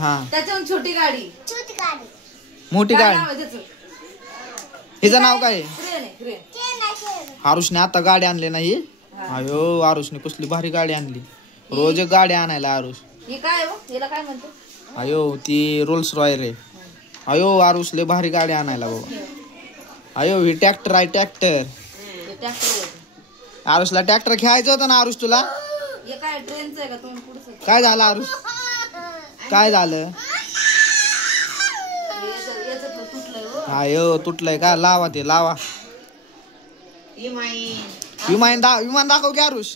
हा त्याच्याहून छोटी गाडी मोठी काय गाडी. नाव आहे त्याचं? हिचं नाव काय आहे? क्रेन आहे, क्रेन. आरुषने आता गाडी आणली नाही. अयो आरुषने कसली भारी गाडी आणली. रोज एक गाडी आणायला आरुष. ही काय हो? हिला काय म्हणतो? अयो ती रोल्स रॉयल आहे. अयो आरुष लय भारी गाडी आणायला बाबा. अयो ही ट्रॅक्टर आहे ट्रॅक्टर. हे ट्रॅक्टर होतं. आरुषला ट्रॅक्टर खेळायचं होतं ना आरुष तुला. हे काय ट्रेनचं आहे का तुम्ही पुढचं? काय झालं आरुष? काय झालं? याच्यातलं तुटलंय हो. अयो तुटलंय का? लावा ते लावा. विमान दाखव की आरुष.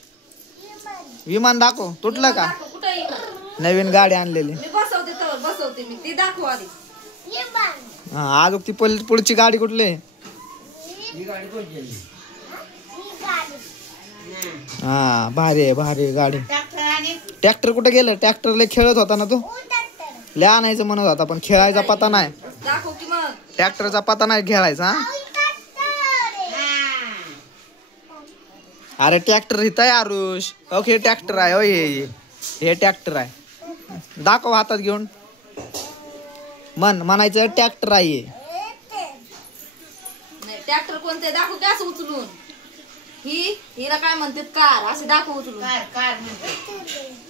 विमान दाखव. तुटलं का? कुठं आहे? नवीन गाडी आणलेली. मी बसवते तर बसवते मी. ती दाखव आधी. हा आज ती पुढची गाडी कुठली? हा भारी आहे भारी गाडी. ट्रॅक्टर कुठे गेलं? ट्रॅक्टरला खेळत होता ना तू. लय आणायचं म्हणत होता पण खेळायचा पता नाही. दाखव की मग. ट्रॅक्टरचा पता नाही खेळायचा. अरे ट्रॅक्टर इथं आहे आरुष. ओके ट्रॅक्टर आहे. होय हे ट्रॅक्टर आहे. दाखव हातात घेऊन. म्हणायचं ट्रॅक्टर आहे. नाही ट्रॅक्टर कोणते दाखव की असं उचलून. हिला काय म्हणतात? कार. असे दाखव उचलून.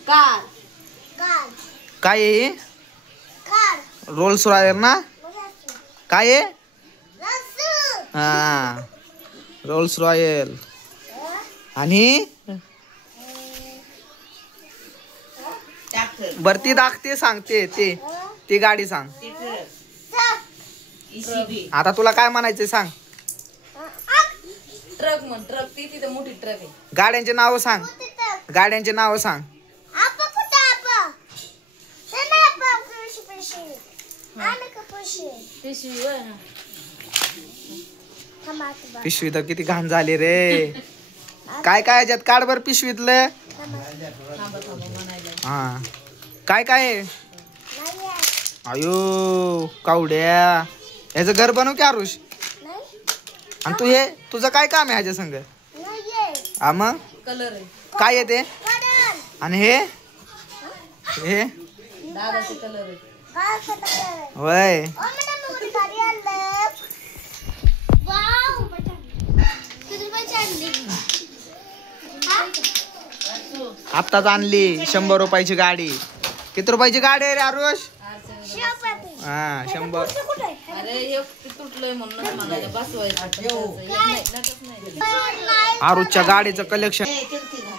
कार. काय आहे? रोल्स रॉयल ना. काय आहे? हा रोल्स रॉयल. आणि बर ती दाखते सांगते ती गाडी सांग. आता तुला काय म्हणायचं सांग. ट्रक म्हण. ट्रक ती तिथे मोठी ट्रक आहे. गाड्यांचे नाव सांग. गाड्यांचे नाव सांग. पिशवी तर किती घाण झाली रे. काय काय याच्यात काढ बर पिशवीतलं. हा काय काय अयो कावड्या. ह्याचं घर बनव की आरुष. आणि तू हे तुझं काय काम आहे ह्याच्या संग? हा मग कलर आहे. काय आहे ते? आणि हे दादाचे कलर आहे. वय आत्ताच आणली 100 रुपयाची गाडी. किती रुपयाची गाडी आहे रे आरुष? हा 100. अरे हे तुटलंय म्हणून मला बसवायचं. आरुषच्या गाडीचं कलेक्शन.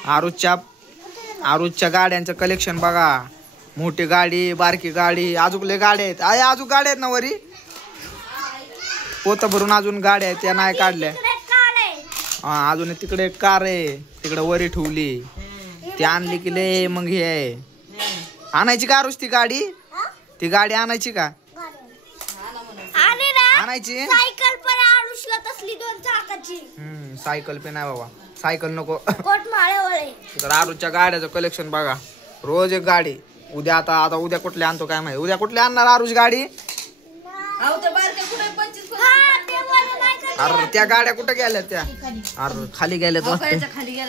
आरुषच्या गाड्यांचं कलेक्शन बघा. मोठी गाडी बारकी गाडी अजून गाड्या आहेत. अजून गाड्या आहेत ना वरी. पोत भरून अजून गाड्या आहेत त्या नाही काढल्या. हा अजून तिकडे एक कार आहे. तिकडे वरी ठेवली. ती आणली की लय मग हे आहे. आणायची का आरुष ती गाडी? ती गाडी आणायची का? आणायची. सायकल पण आरुषला तसली 2 चाकाची. सायकल पे नाही बाबा. सायकल नको. कोटमाळेवाले. तर आरुषच्या गाड्याचं कलेक्शन बघा. रोज एक गाडी. उद्या आता उद्या कुठले आणतो काय माहिती. उद्या कुठले आणणार आरुष गाडी? अरे त्या गाड्या कुठे गेल्या त्या? अरे खाली गेल्यात खाली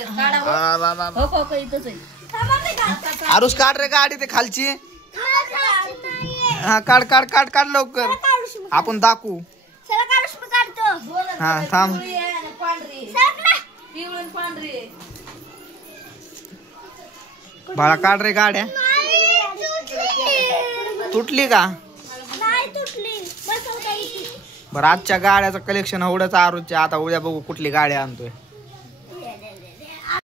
आरुष काढ रे गाडी ते खालची. हा काढ काढ काढ काढ लवकर. आपण दाखवू. हा थांब. बाळा काढ रे गाड्या. तुटली का? बरं आजच्या गाड्याचं कलेक्शन एवढंच आरुषच्या. आता उद्या बघू कुठली गाडी आणतोय.